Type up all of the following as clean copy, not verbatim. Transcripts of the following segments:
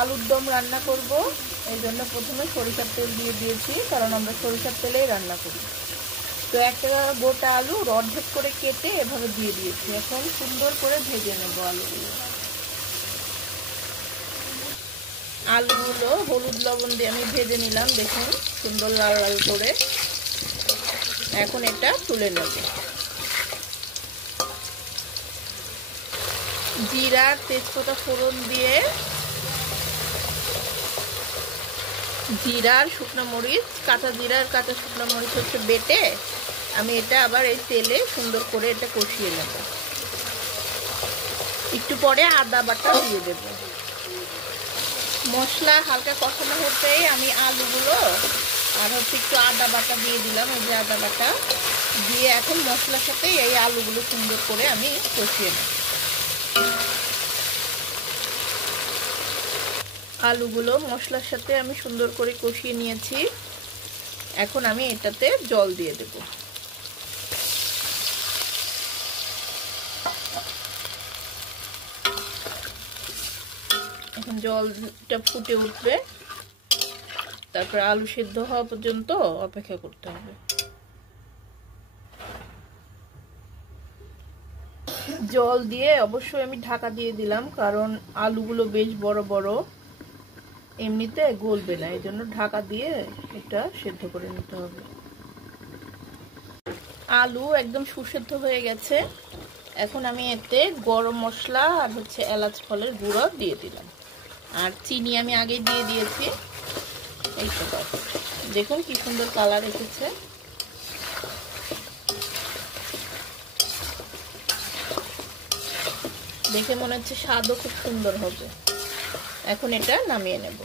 আলুর দম রান্না করব, এই জন্য প্রথমে সরিষার তেল দিয়ে দিয়েছি, কারণ আমরা সরিষার তেলেই রান্না করি। তো একটা গোটা আলু অর্ধেক করে কেটে এভাবে দিয়ে দিয়েছি। এখন সুন্দর করে ভেজে নেব আলুগুলো। আলুগুলো হলুদ লবণ দিয়ে আমি ভেজে নিলাম, দেখুন সুন্দর লাল লাল করে। এখন এটা তুলে নেব। জিরা তেজপাতা ফোড়ন দিয়ে, জিরার শুকনো মরিচ, কাঁচা জিরার কাঁচা শুকনো মরিচ হচ্ছে বেটে আমি এটা আবার এই তেলে সুন্দর করে এটা কষিয়ে নেব। একটু পরে আদা বাটা দিয়ে দেব। মশলা হালকা কষানো হতেই আমি আলুগুলো আর হচ্ছে একটু আদা বাটা দিয়ে দিলাম। এই যে আদা বাটা দিয়ে এখন মশলার সাথে এই আলুগুলো সুন্দর করে আমি কষিয়ে নেব। আলুগুলো মশলার সাথে আমি সুন্দর করে কষিয়ে নিয়েছি। এখন আমি এটাতে জল দিয়ে দেব। এখন জলটা ফুটে উঠবে, তারপর আলু সেদ্ধ হওয়া পর্যন্ত অপেক্ষা করতে হবে। জল দিয়ে অবশ্যই আমি ঢাকা দিয়ে দিলাম, কারণ আলুগুলো বেশ বড় বড়, এমনিতে গলবে না, এই জন্য ঢাকা দিয়ে এটা সেদ্ধ করে নিতে হবে। আলু একদম সুসেদ্ধ হয়ে গেছে। এখন আমি এতে গরম মশলা আর হচ্ছে এলাচ ফলের গুঁড়ো দিয়ে দিলাম, আর চিনি আমি আগে দিয়ে দিয়েছি। এই তো দেখুন কি সুন্দর কালার এসেছে। দেখে মনে হচ্ছে স্বাদও খুব সুন্দর হবে। এখন এটা নামিয়ে নেব।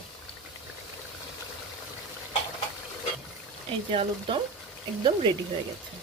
এই যে আলুর দম একদম রেডি হয়ে গেছে।